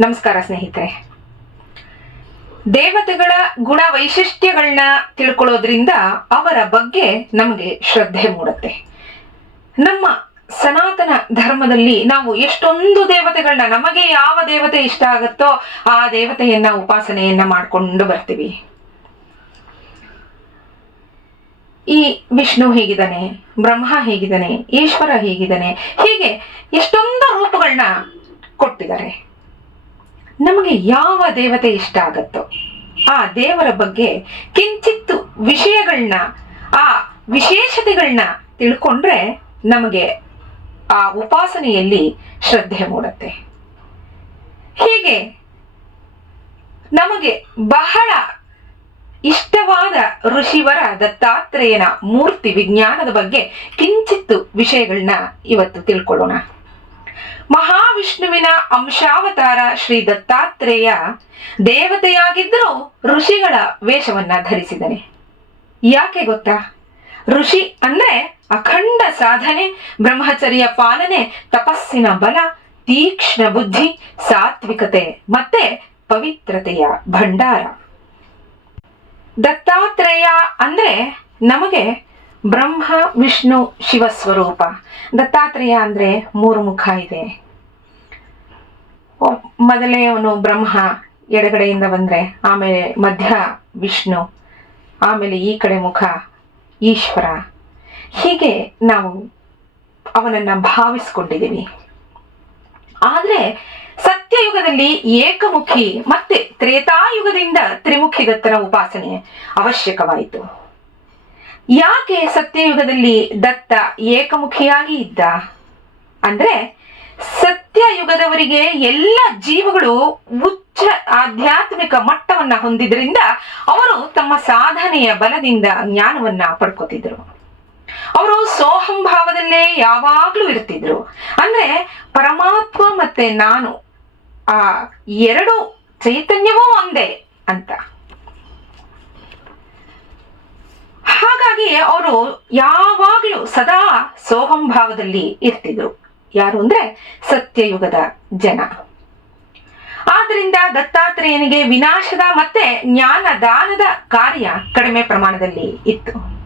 ನಮಸ್ಕಾರ ಸ್ನೇಹಿತರೆ. ದೇವತೆಗಳ ಗುಣ ವೈಶಿಷ್ಟ್ಯಗಳನ್ನ ತಿಳ್ಕೊಳ್ಳೋದ್ರಿಂದ ಅವರ ಬಗ್ಗೆ ನಮಗೆ ಶ್ರದ್ಧೆ ಮೂಡುತ್ತೆ. ನಮ್ಮ ಸನಾತನ ಧರ್ಮದಲ್ಲಿ ನಾವು ಎಷ್ಟೊಂದು ದೇವತೆಗಳನ್ನ ನಮಗೆ ಯಾವ ದೇವತೆ ಇಷ್ಟ ಆಗುತ್ತೋ ಆ ದೇವತೆಯನ್ನ ಉಪಾಸನೆಯನ್ನ ಮಾಡ್ಕೊಂಡು ಬರ್ತೀವಿ. ಈ ವಿಷ್ಣು ಹೇಗಿದ್ದಾನೆ, ಬ್ರಹ್ಮ ಹೇಗಿದ್ದಾನೆ, ಈಶ್ವರ ಹೇಗಿದ್ದಾನೆ, ಹೀಗೆ ಎಷ್ಟೊಂದು ರೂಪಗಳನ್ನ ಕೊಟ್ಟಿದ್ದಾರೆ. ನಮಗೆ ಯಾವ ದೇವತೆ ಇಷ್ಟ ಆಗತ್ತೋ ಆ ದೇವರ ಬಗ್ಗೆ ಕಿಂಚಿತ್ತು ವಿಷಯಗಳನ್ನ ಆ ವಿಶೇಷತೆಗಳನ್ನ ತಿಳ್ಕೊಂಡ್ರೆ ನಮಗೆ ಆ ಉಪಾಸನೆಯಲ್ಲಿ ಶ್ರದ್ಧೆ ಮೂಡುತ್ತೆ. ಹೀಗೆ ನಮಗೆ ಬಹಳ ಇಷ್ಟವಾದ ಋಷಿವರ ದತ್ತಾತ್ರೇಯನ ಮೂರ್ತಿ ವಿಜ್ಞಾನದ ಬಗ್ಗೆ ಕಿಂಚಿತ್ತು ವಿಷಯಗಳನ್ನ ಇವತ್ತು ತಿಳ್ಕೊಳ್ಳೋಣ. ಮಹಾವಿಷ್ಣುವಿನ ಅಂಶಾವತಾರ ಶ್ರೀ ದತ್ತಾತ್ರೇಯ ದೇವತೆಯಾಗಿದ್ದರೂ ಋಷಿಗಳ ವೇಷವನ್ನ ಧರಿಸಿದನೆ. ಯಾಕೆ ಗೊತ್ತಾ? ಋಷಿ ಅಂದ್ರೆ ಅಖಂಡ ಸಾಧನೆ, ಬ್ರಹ್ಮಚರ್ಯ ಪಾಲನೆ, ತಪಸ್ಸಿನ ಬಲ, ತೀಕ್ಷ್ಣ ಬುದ್ಧಿ, ಸಾತ್ವಿಕತೆ ಮತ್ತೆ ಪವಿತ್ರತೆಯ ಭಂಡಾರ. ದತ್ತಾತ್ರೇಯ ಅಂದ್ರೆ ನಮಗೆ ಬ್ರಹ್ಮ, ವಿಷ್ಣು, ಶಿವ ಸ್ವರೂಪ. ದತ್ತಾತ್ರೇಯ ಅಂದ್ರೆ ಮೂರು ಮುಖ ಇದೆ. ಮೊದಲೇ ಅವನು ಬ್ರಹ್ಮ, ಎಡಗಡೆಯಿಂದ ಬಂದ್ರೆ ಆಮೇಲೆ ಮಧ್ಯ ವಿಷ್ಣು, ಆಮೇಲೆ ಈ ಕಡೆ ಮುಖ ಈಶ್ವರ. ಹೀಗೆ ನಾವು ಅವನನ್ನ ಭಾವಿಸ್ಕೊಂಡಿದ್ದೀವಿ. ಆದ್ರೆ ಸತ್ಯಯುಗದಲ್ಲಿ ಏಕಮುಖಿ ಮತ್ತೆ ತ್ರೇತಾಯುಗದಿಂದ ತ್ರಿಮುಖಿ ದತ್ತನ ಉಪಾಸನೆ ಅವಶ್ಯಕವಾಯಿತು. ಯಾಕೆ ಸತ್ಯಯುಗದಲ್ಲಿ ದತ್ತ ಏಕಮುಖಿಯಾಗಿ ಇದ್ದ? ಅಂದ್ರೆ ಸತ್ಯಯುಗದವರಿಗೆ ಎಲ್ಲ ಜೀವಗಳು ಉಚ್ಚ ಆಧ್ಯಾತ್ಮಿಕ ಮಟ್ಟವನ್ನ ಹೊಂದಿದ್ರಿಂದ ಅವರು ತಮ್ಮ ಸಾಧನೆಯ ಬಲದಿಂದ ಜ್ಞಾನವನ್ನ ಪಡ್ಕೋತಿದ್ರು. ಅವರು ಸೋಹಂ ಭಾವದಲ್ಲೇ ಯಾವಾಗ್ಲೂ ಇರ್ತಿದ್ರು ಅಂದ್ರೆ ಪರಮಾತ್ಮ ಮತ್ತೆ ನಾನು, ಆ ಎರಡು ಚೈತನ್ಯವೂ ಒಂದೇ ಅಂತ. ಹಾಗಾಗಿ ಅವರು ಯಾವಾಗ್ಲೂ ಸದಾ ಸೋಹಂ ಭಾವದಲ್ಲಿ ಇರ್ತಿದ್ರು. ಯಾರು ಅಂದ್ರೆ ಸತ್ಯಯುಗದ ಜನ. ಆದ್ರಿಂದ ದತ್ತಾತ್ರೇಯನಿಗೆ ವಿನಾಶದ ಮತ್ತೆ ಜ್ಞಾನ ದಾನದ ಕಾರ್ಯ ಕಡಿಮೆ ಪ್ರಮಾಣದಲ್ಲಿ ಇತ್ತು.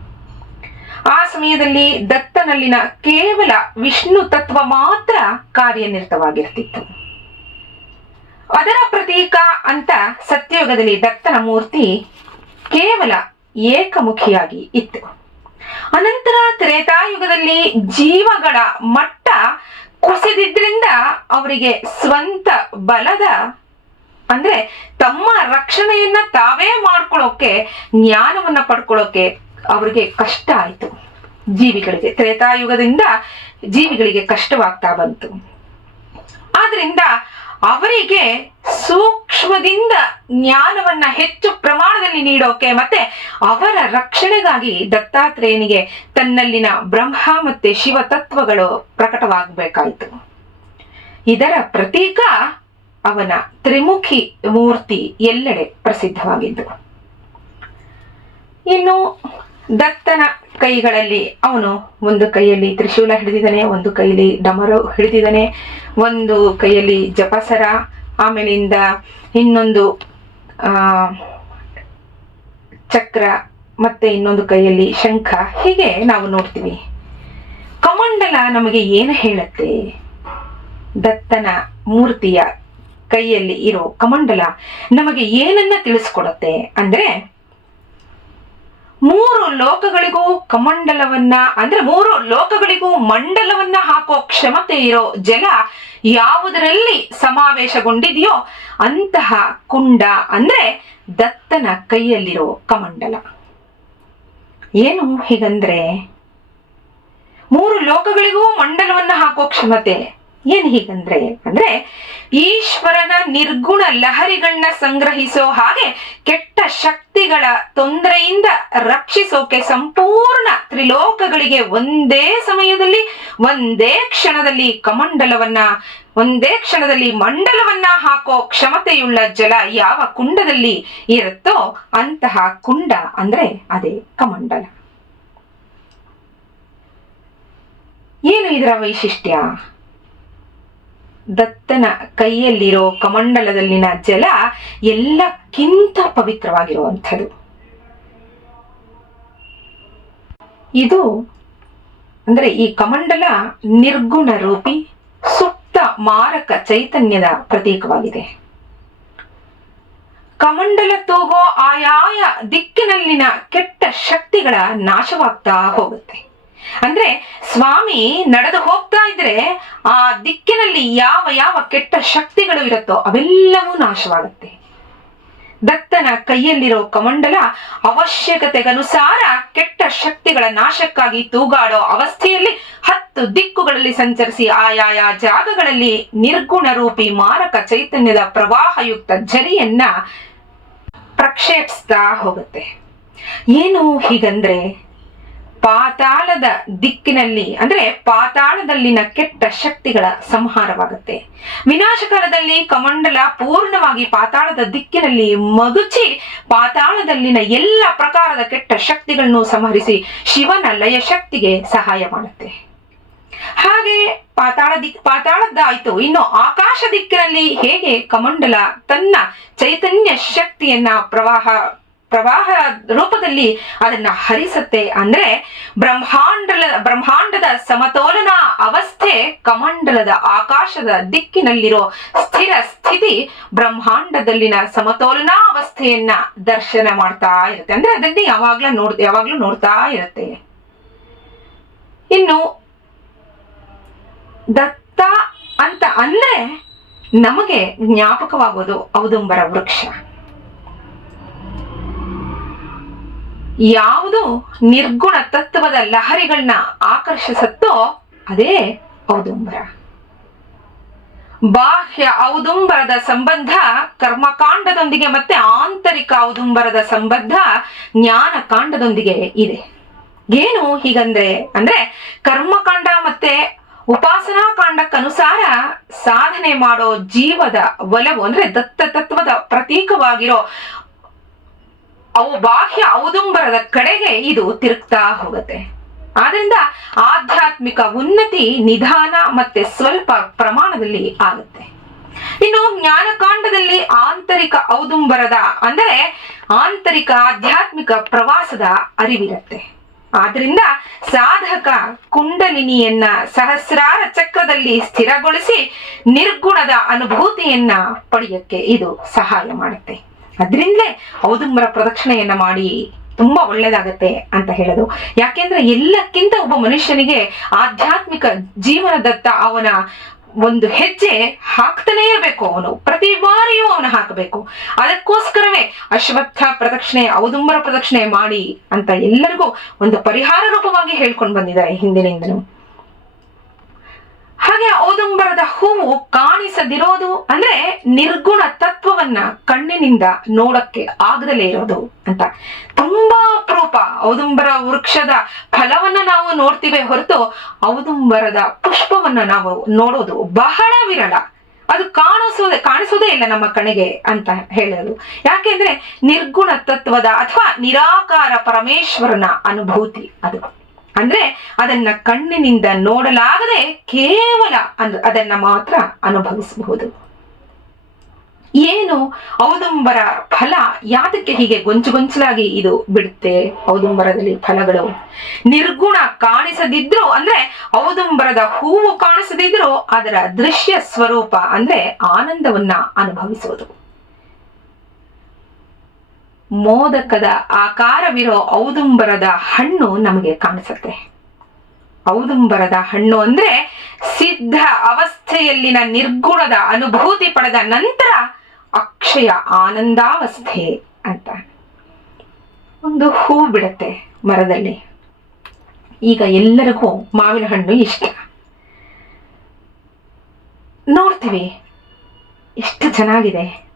ಆ ಸಮಯದಲ್ಲಿ ದತ್ತನಲ್ಲಿನ ಕೇವಲ ವಿಷ್ಣು ತತ್ವ ಮಾತ್ರ ಕಾರ್ಯನಿರತವಾಗಿರ್ತಿತ್ತು. ಅದರ ಪ್ರತೀಕ ಅಂತ ಸತ್ಯಯುಗದಲ್ಲಿ ದತ್ತನ ಮೂರ್ತಿ ಕೇವಲ ಏಕಮುಖಿಯಾಗಿ ಇತ್ತು. ಅನಂತರ ತ್ರೇತಾಯುಗದಲ್ಲಿ ಜೀವಗಳ ಮಟ್ಟ ಕುಸಿದಿದ್ರಿಂದ ಅವರಿಗೆ ಸ್ವಂತ ಬಲದ, ಅಂದ್ರೆ ತಮ್ಮ ರಕ್ಷಣೆಯನ್ನ ತಾವೇ ಮಾಡ್ಕೊಳ್ಳೋಕೆ ಜ್ಞಾನವನ್ನ ಪಡ್ಕೊಳ್ಳೋಕೆ ಅವರಿಗೆ ಕಷ್ಟ ಆಯ್ತು. ಜೀವಿಗಳಿಗೆ, ತ್ರೇತಾಯುಗದಿಂದ ಜೀವಿಗಳಿಗೆ ಕಷ್ಟವಾಗ್ತಾ ಬಂತು. ಆದ್ರಿಂದ ಅವರಿಗೆ ಸೂಕ್ಷ್ಮದಿಂದ ಜ್ಞಾನವನ್ನ ಹೆಚ್ಚು ಪ್ರಮಾಣದಲ್ಲಿ ನೀಡೋಕೆ ಮತ್ತೆ ಅವರ ರಕ್ಷಣೆಗಾಗಿ ದತ್ತಾತ್ರೇಯನಿಗೆ ತನ್ನಲ್ಲಿನ ಬ್ರಹ್ಮ ಮತ್ತೆ ಶಿವ ತತ್ವಗಳು ಪ್ರಕಟವಾಗಬೇಕಾಯಿತು. ಇದರ ಪ್ರತೀಕ ಅವನ ತ್ರಿಮುಖಿ ಮೂರ್ತಿ ಎಲ್ಲೆಡೆ ಪ್ರಸಿದ್ಧವಾಗಿದ್ದು. ಇನ್ನು ದತ್ತನ ಕೈಗಳಲ್ಲಿ ಅವನು ಒಂದು ಕೈಯಲ್ಲಿ ತ್ರಿಶೂಲ ಹಿಡಿದಿದ್ದಾನೆ, ಒಂದು ಕೈಯಲ್ಲಿ ಡಮರು ಹಿಡಿದಿದ್ದಾನೆ, ಒಂದು ಕೈಯಲ್ಲಿ ಜಪಸರ, ಆಮೇಲಿಂದ ಇನ್ನೊಂದು ಚಕ್ರ, ಮತ್ತೆ ಇನ್ನೊಂದು ಕೈಯಲ್ಲಿ ಶಂಖ. ಹೀಗೆ ನಾವು ನೋಡ್ತೀವಿ. ಕಮಂಡಲ ನಮಗೆ ಏನು ಹೇಳುತ್ತೆ? ದತ್ತನ ಮೂರ್ತಿಯ ಕೈಯಲ್ಲಿ ಇರೋ ಕಮಂಡಲ ನಮಗೆ ಏನನ್ನ ತಿಳಿಸ್ಕೊಡತ್ತೆ? ಅಂದ್ರೆ ಮೂರು ಲೋಕಗಳಿಗೂ ಕಮಂಡಲವನ್ನ, ಅಂದ್ರೆ ಮೂರು ಲೋಕಗಳಿಗೂ ಮಂಡಲವನ್ನ ಹಾಕೋ ಕ್ಷಮತೆ ಇರೋ ಜಲ ಯಾವುದರಲ್ಲಿ ಸಮಾವೇಶಗೊಂಡಿದೆಯೋ ಅಂತಹ ಕುಂಡ, ಅಂದ್ರೆ ದತ್ತನ ಕೈಯಲ್ಲಿರೋ ಕಮಂಡಲ. ಏನು ಹೀಗಂದ್ರೆ ಮೂರು ಲೋಕಗಳಿಗೂ ಮಂಡಲವನ್ನ ಹಾಕೋ ಕ್ಷಮತೆ. ಏನ್ ಹೀಗಂದ್ರೆ, ಅಂದ್ರೆ ಈಶ್ವರನ ನಿರ್ಗುಣ ಲಹರಿಗಳನ್ನ ಸಂಗ್ರಹಿಸೋ ಹಾಗೆ ಕೆಟ್ಟ ಶಕ್ತಿಗಳ ತೊಂದರೆಯಿಂದ ರಕ್ಷಿಸೋಕೆ ಸಂಪೂರ್ಣ ತ್ರಿಲೋಕಗಳಿಗೆ ಒಂದೇ ಸಮಯದಲ್ಲಿ, ಒಂದೇ ಕ್ಷಣದಲ್ಲಿ ಕಮಂಡಲವನ್ನ, ಒಂದೇ ಕ್ಷಣದಲ್ಲಿ ಮಂಡಲವನ್ನ ಹಾಕೋ ಕ್ಷಮತೆಯುಳ್ಳ ಜಲ ಯಾವ ಕುಂಡದಲ್ಲಿ ಇರುತ್ತೋ ಅಂತಹ ಕುಂಡ ಅಂದ್ರೆ ಅದೇ ಕಮಂಡಲ. ಏನು ಇದರ ವೈಶಿಷ್ಟ್ಯ? ದತ್ತನ ಕೈಯಲ್ಲಿರೋ ಕಮಂಡಲದಲ್ಲಿನ ಜಲ ಎಲ್ಲಕ್ಕಿಂತ ಪವಿತ್ರವಾಗಿರುವಂಥದ್ದು ಇದು ಅಂದ್ರೆ ಈ ಕಮಂಡಲ ನಿರ್ಗುಣ ರೂಪಿ ಸುಪ್ತ ಮಾರಕ ಚೈತನ್ಯದ ಪ್ರತೀಕವಾಗಿದೆ. ಕಮಂಡಲ ತೂಗೋ ಆಯಾಯ ದಿಕ್ಕಿನಲ್ಲಿನ ಕೆಟ್ಟ ಶಕ್ತಿಗಳ ನಾಶವಾಗ್ತಾ ಹೋಗುತ್ತೆ. ಅಂದ್ರೆ ಸ್ವಾಮಿ ನಡೆದು ಹೋಗ್ತಾ ಇದ್ರೆ ಆ ದಿಕ್ಕಿನಲ್ಲಿ ಯಾವ ಯಾವ ಕೆಟ್ಟ ಶಕ್ತಿಗಳು ಇರುತ್ತೋ ಅವೆಲ್ಲವೂ ನಾಶವಾಗುತ್ತೆ. ದತ್ತನ ಕೈಯಲ್ಲಿರೋ ಕಮಂಡಲ ಅವಶ್ಯಕತೆಗನುಸಾರ ಕೆಟ್ಟ ಶಕ್ತಿಗಳ ನಾಶಕ್ಕಾಗಿ ತೂಗಾಡೋ ಅವಸ್ಥೆಯಲ್ಲಿ ಹತ್ತು ದಿಕ್ಕುಗಳಲ್ಲಿ ಸಂಚರಿಸಿ ಆಯಾಯ ಜಾಗಗಳಲ್ಲಿ ನಿರ್ಗುಣ ರೂಪಿ ಮಾರಕ ಚೈತನ್ಯದ ಪ್ರವಾಹಯುಕ್ತ ಝರಿಯನ್ನ ಪ್ರಕ್ಷೇಪಿಸ್ತಾ ಹೋಗುತ್ತೆ. ಏನು ಹೀಗಂದ್ರೆ ಪಾತಾಳದ ದಿಕ್ಕಿನಲ್ಲಿ, ಅಂದ್ರೆ ಪಾತಾಳದಲ್ಲಿನ ಕೆಟ್ಟ ಶಕ್ತಿಗಳ ಸಂಹಾರವಾಗುತ್ತೆ. ವಿನಾಶಕಾಲದಲ್ಲಿ ಕಮಂಡಲ ಪೂರ್ಣವಾಗಿ ಪಾತಾಳದ ದಿಕ್ಕಿನಲ್ಲಿ ಮಗುಚಿ, ಪಾತಾಳದಲ್ಲಿನ ಎಲ್ಲ ಪ್ರಕಾರದ ಕೆಟ್ಟ ಶಕ್ತಿಗಳನ್ನು ಸಂಹರಿಸಿ ಶಿವನ ಲಯ ಶಕ್ತಿಗೆ ಸಹಾಯ ಮಾಡುತ್ತೆ. ಹಾಗೆ ಪಾತಾಳ ದಿಕ್, ಪಾತಾಳದ್ದಾಯ್ತು. ಇನ್ನು ಆಕಾಶ ದಿಕ್ಕಿನಲ್ಲಿ ಹೇಗೆ ಕಮಂಡಲ ತನ್ನ ಚೈತನ್ಯ ಶಕ್ತಿಯನ್ನ ಪ್ರವಾಹ ಪ್ರವಾಹ ರೂಪದಲ್ಲಿ ಅದನ್ನ ಹರಿಸುತ್ತೆ ಅಂದ್ರೆ ಬ್ರಹ್ಮಾಂಡ ಬ್ರಹ್ಮಾಂಡದ ಸಮತೋಲನ ಅವಸ್ಥೆ ಕಮಂಡಲದ ಆಕಾಶದ ದಿಕ್ಕಿನಲ್ಲಿರೋ ಸ್ಥಿರ ಸ್ಥಿತಿ ಬ್ರಹ್ಮಾಂಡದಲ್ಲಿನ ಸಮತೋಲನ ಅವಸ್ಥೆಯನ್ನ ದರ್ಶನ ಮಾಡ್ತಾ ಇರುತ್ತೆ. ಅಂದ್ರೆ ಅದನ್ನೇ ಯಾವಾಗ್ಲೂ ನೋಡ್, ಯಾವಾಗ್ಲೂ ನೋಡ್ತಾ ಇರುತ್ತೆ. ಇನ್ನು ದತ್ತ ಅಂತ ಅಂದ್ರೆ ನಮಗೆ ಜ್ಞಾಪಕವಾಗೋದು ಔದುಂಬರ ವೃಕ್ಷ. ಯಾವುದು ನಿರ್ಗುಣ ತತ್ವದ ಲಹರಿಗಳನ್ನ ಆಕರ್ಷಿಸುತ್ತೋ ಅದೇ ಔದುಂಬರ. ಬಾಹ್ಯ ಔದುಂಬರದ ಸಂಬಂಧ ಕರ್ಮಕಾಂಡದೊಂದಿಗೆ ಮತ್ತೆ ಆಂತರಿಕ ಔದುಂಬರದ ಸಂಬಂಧ ಜ್ಞಾನ ಕಾಂಡದೊಂದಿಗೆ ಇದೆ. ಏನು ಹೀಗಂದ್ರೆ ಅಂದ್ರೆ ಕರ್ಮಕಾಂಡ ಮತ್ತೆ ಉಪಾಸನಾ ಕಾಂಡಕ್ಕನುಸಾರ ಸಾಧನೆ ಮಾಡೋ ಜೀವದ ಒಲವು ಅಂದ್ರೆ ದತ್ತ ತತ್ವದ ಪ್ರತೀಕವಾಗಿರೋ ಅವು ಬಾಹ್ಯ ಔದುಂಬರದ ಕಡೆಗೆ ಇದು ತಿರುಗ್ತಾ ಹೋಗುತ್ತೆ. ಆದ್ರಿಂದ ಆಧ್ಯಾತ್ಮಿಕ ಉನ್ನತಿ, ನಿಧಾನ ಮತ್ತೆ ಸ್ವಲ್ಪ ಪ್ರಮಾಣದಲ್ಲಿ ಆಗುತ್ತೆ. ಇನ್ನು ಜ್ಞಾನಕಾಂಡದಲ್ಲಿ ಆಂತರಿಕ ಔದುಂಬರದ ಅಂದರೆ ಆಂತರಿಕ ಆಧ್ಯಾತ್ಮಿಕ ಪ್ರವಾಸದ ಅರಿವಿರುತ್ತೆ. ಆದ್ರಿಂದ ಸಾಧಕ ಕುಂಡಲಿನಿಯನ್ನ ಸಹಸ್ರಾರ ಚಕ್ರದಲ್ಲಿ ಸ್ಥಿರಗೊಳಿಸಿ ನಿರ್ಗುಣದ ಅನುಭೂತಿಯನ್ನ ಪಡೆಯಕ್ಕೆ ಇದು ಸಹಾಯ ಮಾಡುತ್ತೆ. ಅದರಿಂದಲೇ ಔದುಂಬರ ಪ್ರದಕ್ಷಿಣೆಯನ್ನು ಮಾಡಿ ತುಂಬಾ ಒಳ್ಳೇದಾಗತ್ತೆ ಅಂತ ಹೇಳೋದು. ಯಾಕೆಂದ್ರೆ ಎಲ್ಲಕ್ಕಿಂತ ಒಬ್ಬ ಮನುಷ್ಯನಿಗೆ ಆಧ್ಯಾತ್ಮಿಕ ಜೀವನದತ್ತ ಅವನ ಒಂದು ಹೆಜ್ಜೆ ಹಾಕ್ತಾನೇ ಇರಬೇಕು ಅವನು. ಪ್ರತಿ ಬಾರಿಯೂ ಅವನು ಹಾಕಬೇಕು. ಅದಕ್ಕೋಸ್ಕರವೇ ಅಶ್ವತ್ಥ ಪ್ರದಕ್ಷಿಣೆ, ಔದುಂಬರ ಪ್ರದಕ್ಷಿಣೆ ಮಾಡಿ ಅಂತ ಎಲ್ಲರಿಗೂ ಒಂದು ಪರಿಹಾರ ರೂಪವಾಗಿ ಹೇಳ್ಕೊಂಡು ಬಂದಿದ್ದಾರೆ ಹಿಂದಿನಿಂದಲೂ ಹಾಗೆ ಔದುಂಬರದ ಹೂವು ಕಾಣಿಸದಿರೋದು ಅಂದ್ರೆ ನಿರ್ಗುಣ ತತ್ವವನ್ನ ಕಣ್ಣಿನಿಂದ ನೋಡಕ್ಕೆ ಆಗದಲೇ ಇರೋದು ಅಂತ. ತುಂಬಾ ಅಪರೂಪ. ಔದುಂಬರ ವೃಕ್ಷದ ಫಲವನ್ನ ನಾವು ನೋಡ್ತೀವಿ ಹೊರತು ಔದುಂಬರದ ಪುಷ್ಪವನ್ನ ನಾವು ನೋಡೋದು ಬಹಳ ವಿರಳ. ಅದು ಕಾಣಿಸೋದೇ ಕಾಣಿಸೋದೇ ಇಲ್ಲ ನಮ್ಮ ಕಣಿಗೆ ಅಂತ ಹೇಳೋದು. ಯಾಕೆಂದ್ರೆ ನಿರ್ಗುಣ ತತ್ವದ ಅಥವಾ ನಿರಾಕಾರ ಪರಮೇಶ್ವರನ ಅನುಭೂತಿ ಅದು. ಅಂದ್ರೆ ಅದನ್ನ ಕಣ್ಣಿನಿಂದ ನೋಡಲಾಗದೆ ಕೇವಲ ಅಂದ್- ಅದನ್ನ ಮಾತ್ರ ಅನುಭವಿಸಬಹುದು. ಏನು ಔದುಂಬರ ಫಲ ಯಾತಕ್ಕೆ ಹೀಗೆ ಗೊಂಚು ಗೊಂಚಲಾಗಿ ಇದು ಬಿಡುತ್ತೆ ಔದುಂಬರದಲ್ಲಿ ಫಲಗಳು? ನಿರ್ಗುಣ ಕಾಣಿಸದಿದ್ರು, ಅಂದ್ರೆ ಔದುಂಬರದ ಹೂವು ಕಾಣಿಸದಿದ್ರು ಅದರ ದೃಶ್ಯ ಸ್ವರೂಪ ಅಂದ್ರೆ ಆನಂದವನ್ನ ಅನುಭವಿಸೋದು. ಮೋದಕದ ಆಕಾರವಿರೋ ಔದುಂಬರದ ಹಣ್ಣು ನಮಗೆ ಕಾಣಿಸುತ್ತೆ. ಔದುಂಬರದ ಹಣ್ಣು ಅಂದ್ರೆ ಸಿದ್ಧ ಅವಸ್ಥೆಯಲ್ಲಿನ ನಿರ್ಗುಣದ ಅನುಭೂತಿ ಪಡೆದ ನಂತರ ಅಕ್ಷಯ ಆನಂದಾವಸ್ಥೆ ಅಂತ. ಒಂದು ಹೂ ಬಿಡತ್ತೆ ಮರದಲ್ಲಿ. ಈಗ ಎಲ್ಲರಿಗೂ ಮಾವಿನ ಹಣ್ಣು ಇಷ್ಟ. ನೋಡ್ತೀವಿ, ಎಷ್ಟು ಚೆನ್ನಾಗಿದೆ.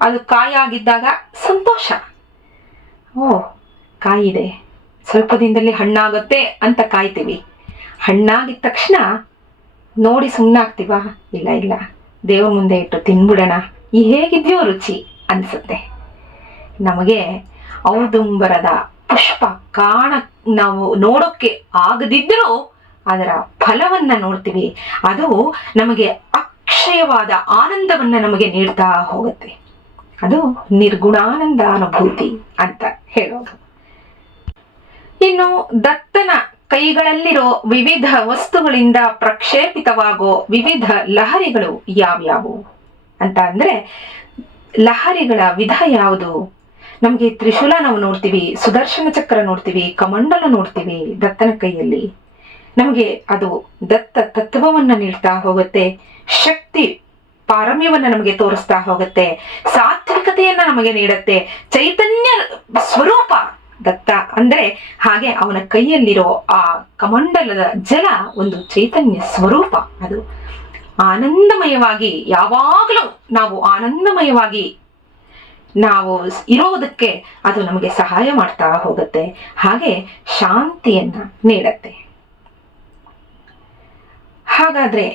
ಅದು ಕಾಯಾಗಿದ್ದಾಗ ಸಂತೋಷ. ಓ ಕಾಯಿದೆ ಸ್ವಲ್ಪ ದಿನದಲ್ಲಿ ಹಣ್ಣಾಗುತ್ತೆ ಅಂತ ಕಾಯ್ತೀವಿ. ಹಣ್ಣಾಗಿದ ತಕ್ಷಣ ನೋಡಿ ಸುಮ್ಮನಾಗ್ತೀವ ಇಲ್ಲ ಇಲ್ಲ. ದೇವ್ರ ಮುಂದೆ ಇಟ್ಟು ತಿನ್ಬಿಡೋಣ. ಈ ಹೇಗಿದೆಯೋ ರುಚಿ ಅನಿಸುತ್ತೆ. ನಮಗೆ ಔದುಂಬರದ ಪುಷ್ಪ ಕಾಣ ನಾವು ನೋಡೋಕ್ಕೆ ಆಗದಿದ್ದರೂ ಅದರ ಫಲವನ್ನು ನೋಡ್ತೀವಿ. ಅದು ನಮಗೆ ಅಕ್ಷಯವಾದ ಆನಂದವನ್ನು ನಮಗೆ ನೀಡ್ತಾ ಹೋಗುತ್ತೆ. ಅದು ನಿರ್ಗುಣಾನಂದ ಅನುಭೂತಿ ಅಂತ ಹೇಳೋದು. ಇನ್ನು ದತ್ತನ ಕೈಗಳಲ್ಲಿರೋ ವಿವಿಧ ವಸ್ತುಗಳಿಂದ ಪ್ರಕ್ಷೇಪಿತವಾಗೋ ವಿವಿಧ ಲಹರಿಗಳು ಯಾವ್ಯಾವು? ಅಂತ ಅಂದ್ರೆ ಲಹರಿಗಳ ವಿಧ ಯಾವುದು? ನಮಗೆ ತ್ರಿಶೂಲ ನಾವು ನೋಡ್ತೀವಿ, ಸುದರ್ಶನ ಚಕ್ರ ನೋಡ್ತೀವಿ, ಕಮಂಡಲ ನೋಡ್ತೀವಿ ದತ್ತನ ಕೈಯಲ್ಲಿ. ನಮಗೆ ಅದು ದತ್ತ ತತ್ವವನ್ನ ನೀಡ್ತಾ ಹೋಗುತ್ತೆ, ಶಕ್ತಿ ಪಾರಮ್ಯವನ್ನ ನಮಗೆ ತೋರಿಸ್ತಾ ಹೋಗುತ್ತೆ, ಸಾತ್ವಿಕತೆಯನ್ನ ನಮಗೆ ನೀಡುತ್ತೆ, ಚೈತನ್ಯ ಸ್ವರೂಪ ದತ್ತ. ಅಂದ್ರೆ ಹಾಗೆ ಅವನ ಕೈಯಲ್ಲಿರೋ ಆ ಕಮಂಡಲದ ಜಲ ಒಂದು ಚೈತನ್ಯ ಸ್ವರೂಪ ಅದು. ಆನಂದಮಯವಾಗಿ ಯಾವಾಗಲೂ ನಾವು ಆನಂದಮಯವಾಗಿ ನಾವು ಇರೋದಕ್ಕೆ ಅದು ನಮಗೆ ಸಹಾಯ ಮಾಡ್ತಾ ಹೋಗುತ್ತೆ, ಹಾಗೆ ಶಾಂತಿಯನ್ನ ನೀಡತ್ತೆ. ಹಾಗಾದ್ರೆ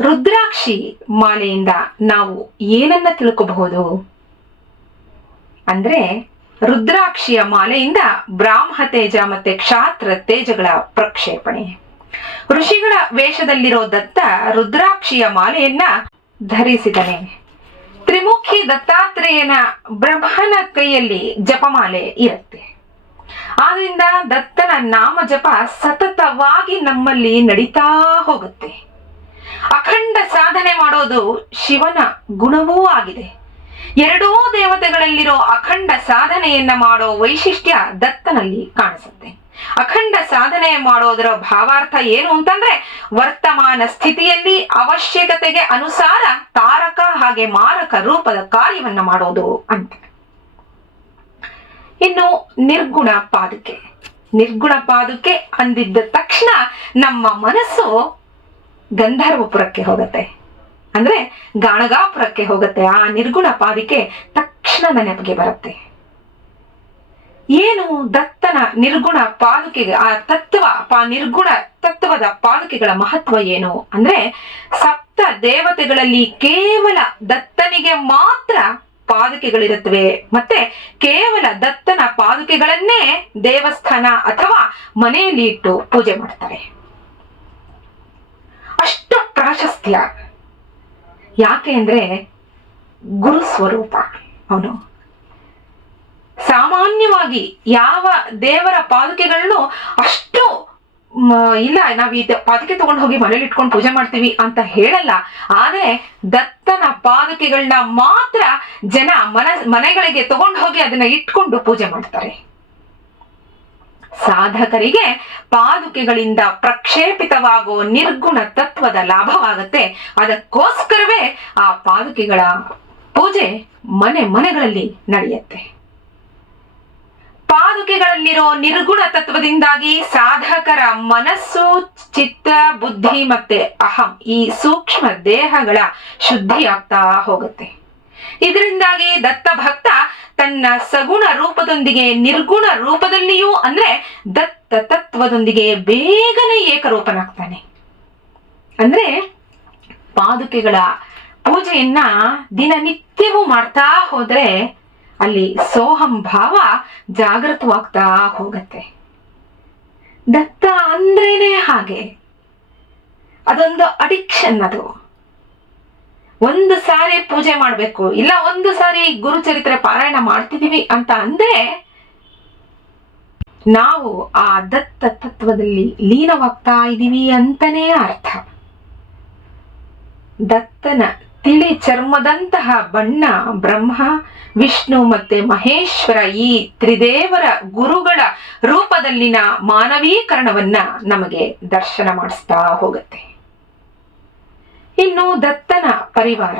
ರುದ್ರಾಕ್ಷಿ ಮಾಲೆಯಿಂದ ನಾವು ಏನನ್ನ ತಿಳ್ಕೋಬಹುದು? ಅಂದ್ರೆ ರುದ್ರಾಕ್ಷಿಯ ಮಾಲೆಯಿಂದ ಬ್ರಾಹ್ಮ ತೇಜ ಮತ್ತೆ ಕ್ಷಾತ್ರ ತೇಜಗಳ ಪ್ರಕ್ಷೇಪಣೆ. ಋಷಿಗಳ ವೇಷದಲ್ಲಿರೋ ದತ್ತ ರುದ್ರಾಕ್ಷಿಯ ಮಾಲೆಯನ್ನ ಧರಿಸಿದನೆ. ತ್ರಿಮುಖಿ ದತ್ತಾತ್ರೇಯನ ಬ್ರಹ್ಮನ ಕೈಯಲ್ಲಿ ಜಪಮಾಲೆ ಇರುತ್ತೆ. ಆದ್ರಿಂದ ದತ್ತನ ನಾಮ ಜಪ ಸತತವಾಗಿ ನಮ್ಮಲ್ಲಿ ನಡೀತಾ ಹೋಗುತ್ತೆ. ಅಖಂಡ ಸಾಧನೆ ಮಾಡೋದು ಶಿವನ ಗುಣವೂ ಆಗಿದೆ. ಎರಡೂ ದೇವತೆಗಳಲ್ಲಿರೋ ಅಖಂಡ ಸಾಧನೆಯನ್ನ ಮಾಡೋ ವೈಶಿಷ್ಟ್ಯ ದತ್ತನಲ್ಲಿ ಕಾಣಿಸುತ್ತೆ. ಅಖಂಡ ಸಾಧನೆ ಮಾಡೋದರ ಭಾವಾರ್ಥ ಏನು ಅಂತಂದ್ರೆ, ವರ್ತಮಾನ ಸ್ಥಿತಿಯಲ್ಲಿ ಅವಶ್ಯಕತೆಗೆ ಅನುಸಾರ ತಾರಕ ಹಾಗೆ ಮಾರಕ ರೂಪದ ಕಾರ್ಯವನ್ನ ಮಾಡೋದು ಅಂತ. ಇನ್ನು ನಿರ್ಗುಣ ಪಾದುಕೆ. ನಿರ್ಗುಣ ಪಾದುಕೆ ಅಂದಿದ್ದ ತಕ್ಷಣ ನಮ್ಮ ಮನಸ್ಸು ಗಂಧರ್ವಪುರಕ್ಕೆ ಹೋಗುತ್ತೆ. ಅಂದ್ರೆ ಗಾಣಗಾಪುರಕ್ಕೆ ಹೋಗುತ್ತೆ. ಆ ನಿರ್ಗುಣ ಪಾದಿಕೆ ತಕ್ಷಣ ನೆನಪಿಗೆ ಬರುತ್ತೆ. ಏನು ದತ್ತನ ನಿರ್ಗುಣ ಪಾದುಕೆಗೆ, ಆ ತತ್ವ, ಪಾ ನಿರ್ಗುಣ ತತ್ವದ ಪಾದುಕೆಗಳ ಮಹತ್ವ ಏನು? ಅಂದ್ರೆ ಸಪ್ತ ದೇವತೆಗಳಲ್ಲಿ ಕೇವಲ ದತ್ತನಿಗೆ ಮಾತ್ರ ಪಾದುಕೆಗಳಿರುತ್ತವೆ. ಮತ್ತೆ ಕೇವಲ ದತ್ತನ ಪಾದುಕೆಗಳನ್ನೇ ದೇವಸ್ಥಾನ ಅಥವಾ ಮನೆಯಲ್ಲಿ ಇಟ್ಟು ಪೂಜೆ ಮಾಡ್ತಾರೆ. ಪ್ರಾಶಸ್ತ್ಯ. ಯಾಕೆ ಅಂದ್ರೆ ಗುರು ಸ್ವರೂಪ. ಅವನು. ಸಾಮಾನ್ಯವಾಗಿ ಯಾವ ದೇವರ ಪಾದುಕೆಗಳನ್ನು ಅಷ್ಟು ಇಲ್ಲ, ನಾವು ಈ ಪಾದುಕೆ ತಗೊಂಡು ಹೋಗಿ ಮನೇಲಿ ಇಟ್ಕೊಂಡು ಪೂಜೆ ಮಾಡ್ತೀವಿ ಅಂತ ಹೇಳಲ್ಲ. ಆದ್ರೆ ದತ್ತನ ಪಾದುಕೆಗಳನ್ನ ಮಾತ್ರ ಜನ ಮನ, ಮನೆಗಳಿಗೆ ತಗೊಂಡು ಹೋಗಿ ಅದನ್ನ ಇಟ್ಕೊಂಡು ಪೂಜೆ ಮಾಡ್ತಾರೆ. ಸಾಧಕರಿಗೆ ಪಾದುಕೆಗಳಿಂದ ಪ್ರಕ್ಷೇಪಿತವಾಗೋ ನಿರ್ಗುಣ ತತ್ವದ ಲಾಭವಾಗುತ್ತೆ. ಅದಕ್ಕೋಸ್ಕರವೇ ಆ ಪಾದುಕೆಗಳ ಪೂಜೆ ಮನೆ ಮನೆಗಳಲ್ಲಿ ನಡೆಯುತ್ತೆ. ಪಾದುಕೆಗಳಲ್ಲಿರೋ ನಿರ್ಗುಣ ತತ್ವದಿಂದಾಗಿ ಸಾಧಕರ ಮನಸ್ಸು, ಚಿತ್ತ, ಬುದ್ಧಿ ಮತ್ತೆ ಅಹಂ ಈ ಸೂಕ್ಷ್ಮ ದೇಹಗಳ ಶುದ್ಧಿಯಾಗ್ತಾ ಹೋಗುತ್ತೆ. ಇದರಿಂದಾಗಿ ದತ್ತ ಭಕ್ತ ತನ್ನ ಸಗುಣ ರೂಪದೊಂದಿಗೆ ನಿರ್ಗುಣ ರೂಪದಲ್ಲಿಯೂ ಅಂದ್ರೆ ದತ್ತ ತತ್ವದೊಂದಿಗೆ ಬೇಗನೆ ಏಕರೂಪನಾಗ್ತಾನೆ. ಅಂದ್ರೆ ಪಾದುಕೆಗಳ ಪೂಜೆಯನ್ನ ದಿನನಿತ್ಯವೂ ಮಾಡ್ತಾ ಹೋದ್ರೆ ಅಲ್ಲಿ ಸೋಹಂ ಭಾವ ಜಾಗೃತವಾಗ್ತಾ ಹೋಗತ್ತೆ. ದತ್ತ ಅಂದ್ರೇನೆ ಹಾಗೆ. ಅದೊಂದು ಅಡಿಕ್ಷನ್ ಅದು. ಒಂದು ಸಾರಿ ಪೂಜೆ ಮಾಡಬೇಕು. ಇಲ್ಲ, ಒಂದು ಸಾರಿ ಗುರುಚರಿತ್ರೆ ಪಾರಾಯಣ ಮಾಡ್ತಿದೀವಿ ಅಂತ ಅಂದ್ರೆ ನಾವು ಆ ದತ್ತ ತತ್ವದಲ್ಲಿ ಲೀನವಾಗ್ತಾ ಇದೀವಿ ಅಂತನೇ ಅರ್ಥ. ದತ್ತನ ತಿಳಿ ಚರ್ಮದಂತಹ ಬಣ್ಣ ಬ್ರಹ್ಮ, ವಿಷ್ಣು ಮತ್ತೆ ಮಹೇಶ್ವರ ಈ ತ್ರಿದೇವರ ಗುರುಗಳ ರೂಪದಲ್ಲಿನ ಮಾನವೀಕರಣವನ್ನ ನಮಗೆ ದರ್ಶನ ಮಾಡಿಸ್ತಾ ಹೋಗುತ್ತೆ. ಇನ್ನು ದತ್ತನ ಪರಿವಾರ.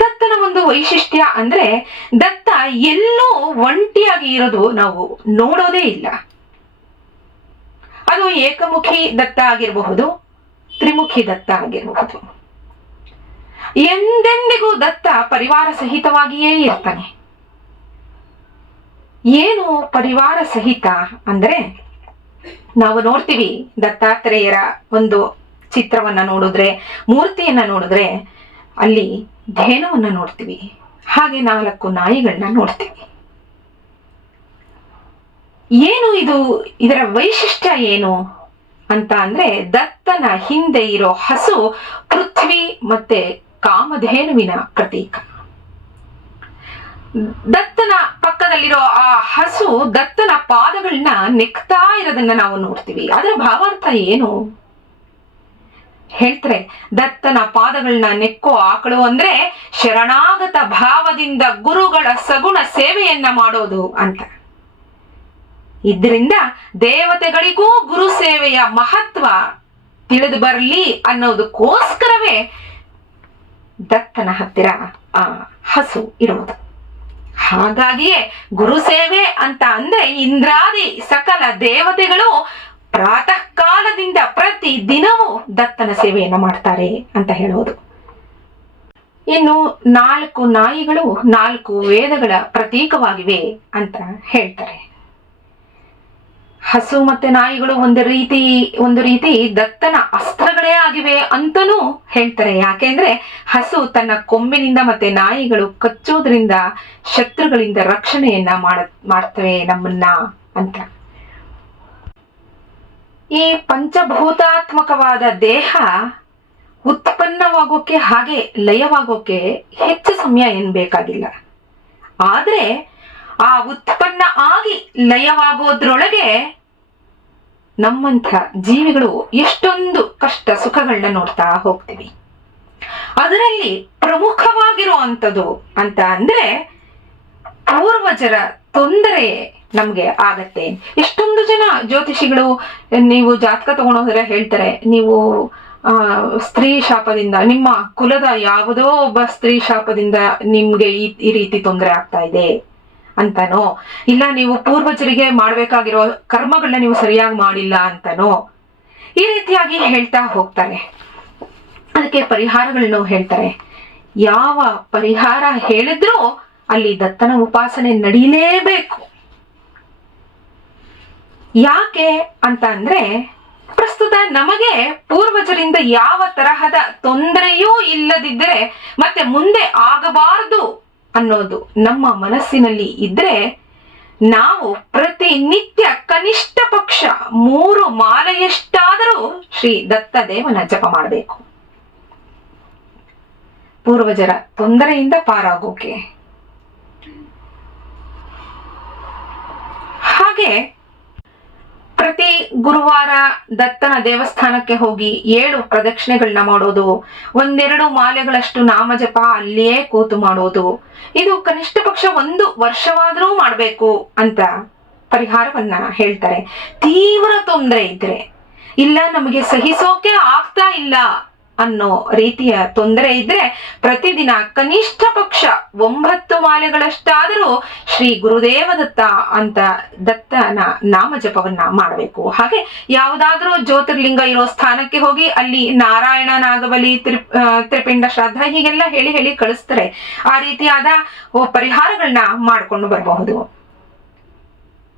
ದತ್ತನ ಒಂದು ವೈಶಿಷ್ಟ್ಯ ಅಂದ್ರೆ ದತ್ತ ಎಲ್ಲೂ ಒಂಟಿಯಾಗಿ ಇರೋದು ನಾವು ನೋಡೋದೇ ಇಲ್ಲ. ಅದು ಏಕಮುಖಿ ದತ್ತ ಆಗಿರಬಹುದು, ತ್ರಿಮುಖಿ ದತ್ತ ಆಗಿರಬಹುದು. ಎಂದೆಂದಿಗೂ ದತ್ತ ಪರಿವಾರ ಸಹಿತವಾಗಿಯೇ ಇರ್ತಾನೆ. ಏನು ಪರಿವಾರ ಸಹಿತ ಅಂದ್ರೆ ನಾವು ನೋಡ್ತೀವಿ ದತ್ತಾತ್ರೇಯರ ಒಂದು ಚಿತ್ರವನ್ನ ನೋಡಿದ್ರೆ, ಮೂರ್ತಿಯನ್ನ ನೋಡಿದ್ರೆ, ಅಲ್ಲಿ ಧ್ಯೇನವನ್ನ ನೋಡ್ತೀವಿ. ಹಾಗೆ ನಾಲ್ಕು ನಾಯಿಗಳನ್ನ ನೋಡ್ತೀವಿ. ಏನು ಇದು? ಇದರ ವೈಶಿಷ್ಟ್ಯ ಏನು? ಅಂತ ಅಂದ್ರೆ, ದತ್ತನ ಹಿಂದೆ ಇರೋ ಹಸು ಪೃಥ್ವಿ ಮತ್ತೆ ಕಾಮಧೇನುವಿನ ಪ್ರತೀಕ. ದತ್ತನ ಪಕ್ಕದಲ್ಲಿರೋ ಆ ಹಸು ದತ್ತನ ಪಾದಗಳನ್ನ ನೆಕ್ತಾ ಇರೋದನ್ನ ನಾವು ನೋಡ್ತೀವಿ. ಅದರ ಭಾವಾರ್ಥ ಏನು? ಹೇಳ್ತಾರೆ, ದತ್ತನ ಪಾದಗಳನ್ನ ನೆಕ್ಕೋ ಆಕಳು ಅಂದ್ರೆ ಶರಣಾಗತ ಭಾವದಿಂದ ಗುರುಗಳ ಸಗುಣ ಸೇವೆಯನ್ನ ಮಾಡೋದು ಅಂತ. ಇದರಿಂದ ದೇವತೆಗಳಿಗೂ ಗುರು ಸೇವೆಯ ಮಹತ್ವ ತಿಳಿದು ಬರಲಿ ಅನ್ನೋದಕ್ಕೋಸ್ಕರವೇ ದತ್ತನ ಹತ್ತಿರ ಆ ಹಸು ಇರುವುದು. ಹಾಗಾಗಿಯೇ ಗುರು ಸೇವೆ ಅಂತ ಅಂದ್ರೆ ಇಂದ್ರಾದಿ ಸಕಲ ದೇವತೆಗಳು ಪ್ರಾತಃ ಕಾಲದಿಂದ ಪ್ರತಿ ದಿನವೂ ದತ್ತನ ಸೇವೆಯನ್ನು ಮಾಡ್ತಾರೆ ಅಂತ ಹೇಳೋದು. ಇನ್ನು ನಾಲ್ಕು ನಾಯಿಗಳು, ನಾಲ್ಕು ವೇದಗಳ ಪ್ರತೀಕವಾಗಿವೆ ಅಂತ ಹೇಳ್ತಾರೆ. ಹಸು ಮತ್ತೆ ನಾಯಿಗಳು ಒಂದು ರೀತಿ ಒಂದು ರೀತಿ ದತ್ತನ ಅಸ್ತ್ರಗಳೇ ಆಗಿವೆ ಅಂತನೂ ಹೇಳ್ತಾರೆ. ಯಾಕೆಂದ್ರೆ ಹಸು ತನ್ನ ಕೊಂಬಿನಿಂದ ಮತ್ತೆ ನಾಯಿಗಳು ಕಚ್ಚೋದ್ರಿಂದ ಶತ್ರುಗಳಿಂದ ರಕ್ಷಣೆಯನ್ನ ಮಾಡ, ಮಾಡ್ತವೆ ನಮ್ಮನ್ನ ಅಂತ. ಈ ಪಂಚಭೂತಾತ್ಮಕವಾದ ದೇಹ ಉತ್ಪನ್ನವಾಗೋಕೆ ಹಾಗೆ ಲಯವಾಗೋಕೆ ಹೆಚ್ಚು ಸಮಯ ಏನ್ ಬೇಕಾಗಿಲ್ಲ. ಆದ್ರೆ ಆ ಉತ್ಪನ್ನ ಆಗಿ ಲಯವಾಗೋದ್ರೊಳಗೆ ನಮ್ಮಂಥ ಜೀವಿಗಳು ಎಷ್ಟೊಂದು ಕಷ್ಟ ಸುಖಗಳನ್ನ ನೋಡ್ತಾ ಹೋಗ್ತೀವಿ. ಅದರಲ್ಲಿ ಪ್ರಮುಖವಾಗಿರುವಂಥದ್ದು ಅಂತ ಅಂದ್ರೆ ಪೂರ್ವಜರ ತೊಂದರೆ ನಮ್ಗೆ ಆಗತ್ತೆ. ಎಷ್ಟೊಂದು ಜನ ಜ್ಯೋತಿಷಿಗಳು ನೀವು ಜಾತಕ ತಗೊಂಡೋದ್ರೆ ಹೇಳ್ತಾರೆ, ನೀವು, ಆ, ಸ್ತ್ರೀ ಶಾಪದಿಂದ, ನಿಮ್ಮ ಕುಲದ ಯಾವುದೋ ಒಬ್ಬ ಸ್ತ್ರೀ ಶಾಪದಿಂದ ನಿಮ್ಗೆ ಈ ಈ ರೀತಿ ತೊಂದರೆ ಆಗ್ತಾ ಇದೆ ಅಂತನೋ, ಇಲ್ಲ ನೀವು ಪೂರ್ವಜರಿಗೆ ಮಾಡ್ಬೇಕಾಗಿರೋ ಕರ್ಮಗಳನ್ನ ನೀವು ಸರಿಯಾಗಿ ಮಾಡಿಲ್ಲ ಅಂತನೋ, ಈ ರೀತಿಯಾಗಿ ಹೇಳ್ತಾ ಹೋಗ್ತಾರೆ. ಅದಕ್ಕೆ ಪರಿಹಾರಗಳನ್ನು ಹೇಳ್ತಾರೆ. ಯಾವ ಪರಿಹಾರ ಹೇಳಿದ್ರೂ ಅಲ್ಲಿ ದತ್ತನ ಉಪಾಸನೆ ನಡೀಲೇಬೇಕು. ಯಾಕೆ ಅಂತ ಅಂದ್ರೆ, ಪ್ರಸ್ತುತ ನಮಗೆ ಪೂರ್ವಜರಿಂದ ಯಾವ ತರಹದ ತೊಂದರೆಯೂ ಇಲ್ಲದಿದ್ದರೆ, ಮತ್ತೆ ಮುಂದೆ ಆಗಬಾರದು ಅನ್ನೋದು ನಮ್ಮ ಮನಸ್ಸಿನಲ್ಲಿ ಇದ್ರೆ, ನಾವು ಪ್ರತಿನಿತ್ಯ ಕನಿಷ್ಠ ಪಕ್ಷ ಮೂರು ಮಾಲೆಯಷ್ಟಾದರೂ ಶ್ರೀ ದತ್ತದೇವನ ಜಪ ಮಾಡಬೇಕು. ಪೂರ್ವಜರ ತೊಂದರೆಯಿಂದ ಪಾರಾಗೋಕೆ ಹಾಗೆ ಪ್ರತಿ ಗುರುವಾರ ದತ್ತನ ದೇವಸ್ಥಾನಕ್ಕೆ ಹೋಗಿ ಏಳು ಪ್ರದಕ್ಷಿಣೆಗಳನ್ನ ಮಾಡೋದು, ಒಂದೆರಡು ಮಾಲೆಗಳಷ್ಟು ನಾಮಜಪ ಅಲ್ಲಿಯೇ ಕೂತು ಮಾಡೋದು. ಇದು ಕನಿಷ್ಠ ಪಕ್ಷ ಒಂದು ವರ್ಷವಾದರೂ ಮಾಡಬೇಕು ಅಂತ ಪರಿಹಾರವನ್ನ ಹೇಳ್ತಾರೆ. ತೀವ್ರ ತೊಂದರೆ ಇದ್ರೆ. ಇಲ್ಲ ನಮಗೆ ಸಹಿಸೋಕೆ ಆಗ್ತಾ ಇಲ್ಲ. ಅನ್ನೋ ರೀತಿಯ ತೊಂದರೆ ಇದ್ರೆ ಪ್ರತಿದಿನ ಕನಿಷ್ಠ ಪಕ್ಷ ಒಂಬತ್ತು ಮಾಲೆಗಳಷ್ಟಾದರೂ ಶ್ರೀ ಗುರುದೇವ ದತ್ತ ಅಂತ ದತ್ತನ ನಾಮ ಜಪವನ್ನ ಮಾಡಬೇಕು. ಹಾಗೆ ಯಾವುದಾದ್ರೂ ಜ್ಯೋತಿರ್ಲಿಂಗ ಇರೋ ಸ್ಥಾನಕ್ಕೆ ಹೋಗಿ ಅಲ್ಲಿ ನಾರಾಯಣ, ನಾಗಬಲಿ, ತ್ರಿ ತ್ರಿಪಿಂಡ ಶ್ರಾದ್ದ ಹೀಗೆಲ್ಲ ಹೇಳಿ ಹೇಳಿ ಕಳಿಸ್ತಾರೆ. ಆ ರೀತಿಯಾದ ಪರಿಹಾರಗಳನ್ನ ಮಾಡಿಕೊಂಡು ಬರಬಹುದು.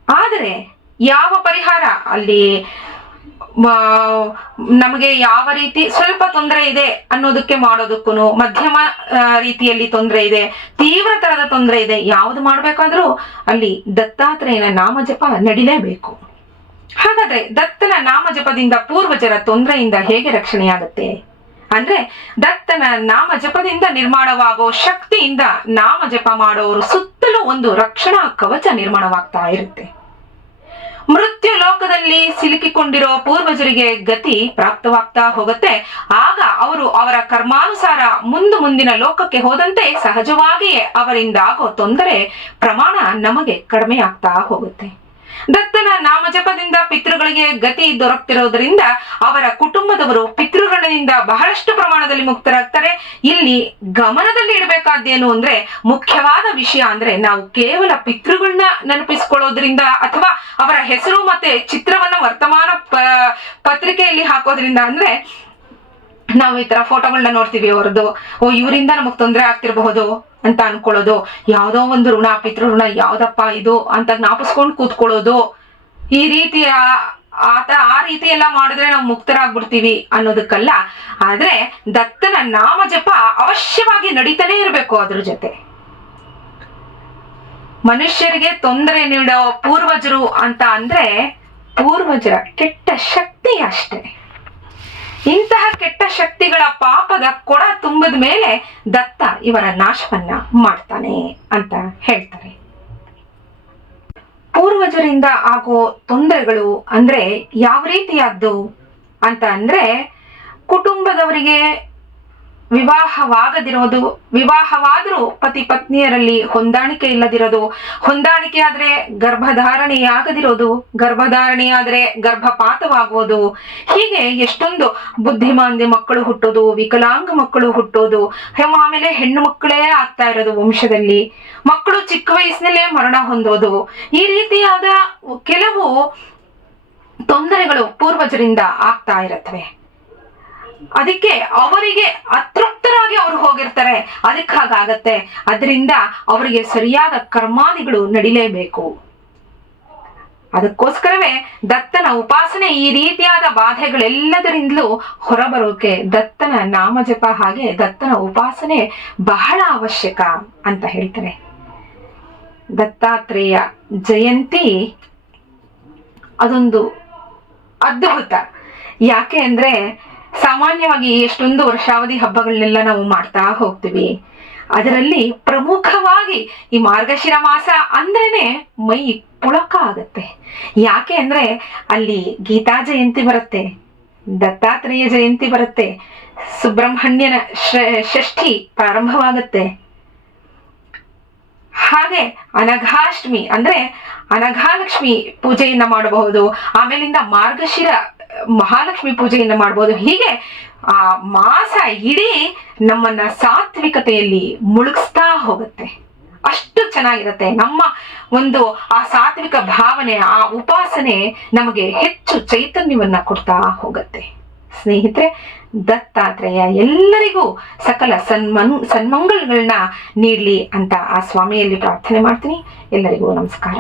ಆದರೆ ಯಾವ ಪರಿಹಾರ? ಅಲ್ಲಿ ನಮಗೆ ಯಾವ ರೀತಿ ಸ್ವಲ್ಪ ತೊಂದರೆ ಇದೆ ಅನ್ನೋದಕ್ಕೆ ಮಾಡೋದಕ್ಕೂ ಮಧ್ಯಮ ರೀತಿಯಲ್ಲಿ ತೊಂದರೆ ಇದೆ, ತೀವ್ರ ತರದ ತೊಂದರೆ ಇದೆ, ಯಾವ್ದು ಮಾಡ್ಬೇಕಾದ್ರೂ ಅಲ್ಲಿ ದತ್ತಾತ್ರೇಯನ ನಾಮಜಪ ನಡಿಲೇಬೇಕು. ಹಾಗಾದ್ರೆ ದತ್ತನ ನಾಮಜಪದಿಂದ ಪೂರ್ವಜರ ತೊಂದರೆಯಿಂದ ಹೇಗೆ ರಕ್ಷಣೆಯಾಗುತ್ತೆ? ಅಂದ್ರೆ ದತ್ತನ ನಾಮ ಜಪದಿಂದ ನಿರ್ಮಾಣವಾಗೋ ಶಕ್ತಿಯಿಂದ ನಾಮ ಜಪ ಮಾಡೋರು ಸುತ್ತಲೂ ಒಂದು ರಕ್ಷಣಾ ಕವಚ ನಿರ್ಮಾಣವಾಗ್ತಾ ಇರುತ್ತೆ. ಮೃತ್ಯು ಲೋಕದಲ್ಲಿ ಸಿಲುಕಿಕೊಂಡಿರೋ ಪೂರ್ವಜರಿಗೆ ಗತಿ ಪ್ರಾಪ್ತವಾಗ್ತಾ ಹೋಗುತ್ತೆ. ಆಗ ಅವರು ಅವರ ಕರ್ಮಾನುಸಾರ ಮುಂದು ಮುಂದಿನ ಲೋಕಕ್ಕೆ ಹೋದಂತೆ ಸಹಜವಾಗಿಯೇ ಅವರಿಂದ ಆಗೋ ತೊಂದರೆ ಪ್ರಮಾಣ ನಮಗೆ ಕಡಿಮೆ ಆಗ್ತಾ ಹೋಗುತ್ತೆ. ದತ್ತನ ನಾಮಜಪದಿಂದ ಪಿತೃಗಳಿಗೆ ಗತಿ ದೊರಕ್ತಿರೋದ್ರಿಂದ ಅವರ ಕುಟುಂಬದವರು ಪಿತೃಗಣದಿಂದ ಬಹಳಷ್ಟು ಪ್ರಮಾಣದಲ್ಲಿ ಮುಕ್ತರಾಗ್ತಾರೆ. ಇಲ್ಲಿ ಗಮನದಲ್ಲಿ ಇಡಬೇಕಾದ್ದೇನು ಅಂದ್ರೆ ಮುಖ್ಯವಾದ ವಿಷಯ ಅಂದ್ರೆ ನಾವು ಕೇವಲ ಪಿತೃಗಳನ್ನ ನೆನಪಿಸ್ಕೊಳ್ಳೋದ್ರಿಂದ ಅಥವಾ ಅವರ ಹೆಸರು ಮತ್ತೆ ಚಿತ್ರವನ್ನ ವರ್ತಮಾನ ಪತ್ರಿಕೆಯಲ್ಲಿ ಹಾಕೋದ್ರಿಂದ ಅಂದ್ರೆ ನಾವು ಈ ತರ ಫೋಟೋಗಳನ್ನ ನೋಡ್ತೀವಿ ಅವ್ರದ್ದು. ಓ, ಇವರಿಂದ ನಮಗ್ ತೊಂದರೆ ಆಗ್ತಿರಬಹುದು ಅಂತ ಅನ್ಕೊಳ್ಳೋದು. ಯಾವ್ದೋ ಒಂದು ಋಣ ಪಿತೃ ಋಣ, ಯಾವ್ದಪ್ಪ ಇದು ಅಂತ ಜ್ಞಾಪಿಸ್ಕೊಂಡು ಕೂತ್ಕೊಳ್ಳೋದು. ಈ ರೀತಿಯ ಆತ ಆ ರೀತಿ ಎಲ್ಲ ಮಾಡಿದ್ರೆ ನಾವು ಮುಕ್ತರಾಗ್ಬಿಡ್ತೀವಿ ಅನ್ನೋದಕ್ಕಲ್ಲ. ಆದ್ರೆ ದತ್ತನ ನಾಮ ಜಪ ಅವಶ್ಯವಾಗಿ ನಡೀತಾನೆ ಇರಬೇಕು ಅದ್ರ ಜೊತೆ. ಮನುಷ್ಯರಿಗೆ ತೊಂದರೆ ನೀಡೋ ಪೂರ್ವಜರು ಅಂತ ಅಂದ್ರೆ ಪೂರ್ವಜರ ಕೆಟ್ಟ ಶಕ್ತಿ ಅಷ್ಟೇ. ಇಂತಹ ಕೆಟ್ಟ ಶಕ್ತಿಗಳ ಪಾಪದ ಕೊಡ ತುಂಬದ ಮೇಲೆ ದತ್ತ ಇವರ ನಾಶವನ್ನ ಮಾಡ್ತಾನೆ ಅಂತ ಹೇಳ್ತಾರೆ. ಪೂರ್ವಜರಿಂದ ಆಗೋ ತೊಂದರೆಗಳು ಅಂದ್ರೆ ಯಾವ ರೀತಿಯಾದ್ದು ಅಂತ ಅಂದ್ರೆ ಕುಟುಂಬದವರಿಗೆ ವಿವಾಹವಾಗದಿರೋದು, ವಿವಾಹವಾದರೂ ಪತಿ ಪತ್ನಿಯರಲ್ಲಿ ಹೊಂದಾಣಿಕೆ ಇಲ್ಲದಿರೋದು ಹೊಂದಾಣಿಕೆ ಆದ್ರೆ ಗರ್ಭಧಾರಣೆಯಾಗದಿರೋದು, ಗರ್ಭಧಾರಣೆಯಾದ್ರೆ ಗರ್ಭಪಾತವಾಗುವುದು. ಹೀಗೆ ಎಷ್ಟೊಂದು ಬುದ್ಧಿಮಾಂದ್ಯ ಮಕ್ಕಳು ಹುಟ್ಟೋದು, ವಿಕಲಾಂಗ ಮಕ್ಕಳು ಹುಟ್ಟೋದು ಆಮೇಲೆ ಹೆಣ್ಣು ಮಕ್ಕಳೇ ಆಗ್ತಾ ಇರೋದು ವಂಶದಲ್ಲಿ. ಮಕ್ಕಳು ಚಿಕ್ಕ ವಯಸ್ಸಿನಲ್ಲೇ ಮರಣ ಹೊಂದೋದು. ಈ ರೀತಿಯಾದ ಕೆಲವು ತೊಂದರೆಗಳು ಪೂರ್ವಜರಿಂದ ಆಗ್ತಾ ಇರತ್ವೆ. ಅದಕ್ಕೆ ಅವರಿಗೆ ಅತೃಪ್ತರಾಗಿ ಅವ್ರು ಹೋಗಿರ್ತಾರೆ. ಅದಕ್ಕೆ ಹಾಗಾಗತ್ತೆ. ಅದರಿಂದ ಅವರಿಗೆ ಸರಿಯಾದ ಕರ್ಮಾದಿಗಳು ನಡಿಲೇಬೇಕು. ಅದಕ್ಕೋಸ್ಕರವೇ ದತ್ತನ ಉಪಾಸನೆ ಈ ರೀತಿಯಾದ ಬಾಧೆಗಳೆಲ್ಲದರಿಂದಲೂ ಹೊರಬರೋಕೆ ದತ್ತನ ನಾಮಜಪ ಹಾಗೆ ದತ್ತನ ಉಪಾಸನೆ ಬಹಳ ಅವಶ್ಯಕ ಅಂತ ಹೇಳ್ತಾರೆ. ದತ್ತಾತ್ರೇಯ ಜಯಂತಿ ಅದೊಂದು ಅದ್ಭುತ. ಯಾಕೆ ಅಂದ್ರೆ ಸಾಮಾನ್ಯವಾಗಿ ಎಷ್ಟೊಂದು ವರ್ಷಾವಧಿ ಹಬ್ಬಗಳನ್ನೆಲ್ಲ ನಾವು ಮಾಡ್ತಾ ಹೋಗ್ತೀವಿ. ಅದರಲ್ಲಿ ಪ್ರಮುಖವಾಗಿ ಈ ಮಾರ್ಗಶಿರ ಮಾಸ ಅಂದ್ರೇನೆ ಮೈ ಪುಳಕ ಆಗತ್ತೆ. ಯಾಕೆ ಅಂದ್ರೆ ಅಲ್ಲಿ ಗೀತಾ ಜಯಂತಿ ಬರುತ್ತೆ, ದತ್ತಾತ್ರೇಯ ಜಯಂತಿ ಬರುತ್ತೆ, ಸುಬ್ರಹ್ಮಣ್ಯನ ಷಷ್ಠಿ ಪ್ರಾರಂಭವಾಗುತ್ತೆ. ಹಾಗೆ ಅನಘಾಷ್ಟಮಿ ಅಂದ್ರೆ ಅನಘಾಲಕ್ಷ್ಮಿ ಪೂಜೆಯನ್ನ ಮಾಡಬಹುದು. ಆಮೇಲಿಂದ ಮಾರ್ಗಶಿರ ಮಹಾಲಕ್ಷ್ಮಿ ಪೂಜೆಯನ್ನು ಮಾಡ್ಬೋದು. ಹೀಗೆ ಆ ಮಾಸ ಇಡೀ ನಮ್ಮನ್ನ ಸಾತ್ವಿಕತೆಯಲ್ಲಿ ಮುಳುಗಿಸ್ತಾ ಹೋಗುತ್ತೆ. ಅಷ್ಟು ಚೆನ್ನಾಗಿರುತ್ತೆ. ನಮ್ಮ ಒಂದು ಆ ಸಾತ್ವಿಕ ಭಾವನೆ, ಆ ಉಪಾಸನೆ ನಮಗೆ ಹೆಚ್ಚು ಚೈತನ್ಯವನ್ನ ಕೊಡ್ತಾ ಹೋಗುತ್ತೆ. ಸ್ನೇಹಿತರೆ, ದತ್ತಾತ್ರೇಯ ಎಲ್ಲರಿಗೂ ಸಕಲ ಸನ್ಮನ್ ಸನ್ಮಂಗಳಗಳನ್ನ ನೀಡಲಿ ಅಂತ ಆ ಸ್ವಾಮಿಯಲ್ಲಿ ಪ್ರಾರ್ಥನೆ ಮಾಡ್ತೀನಿ. ಎಲ್ಲರಿಗೂ ನಮಸ್ಕಾರ.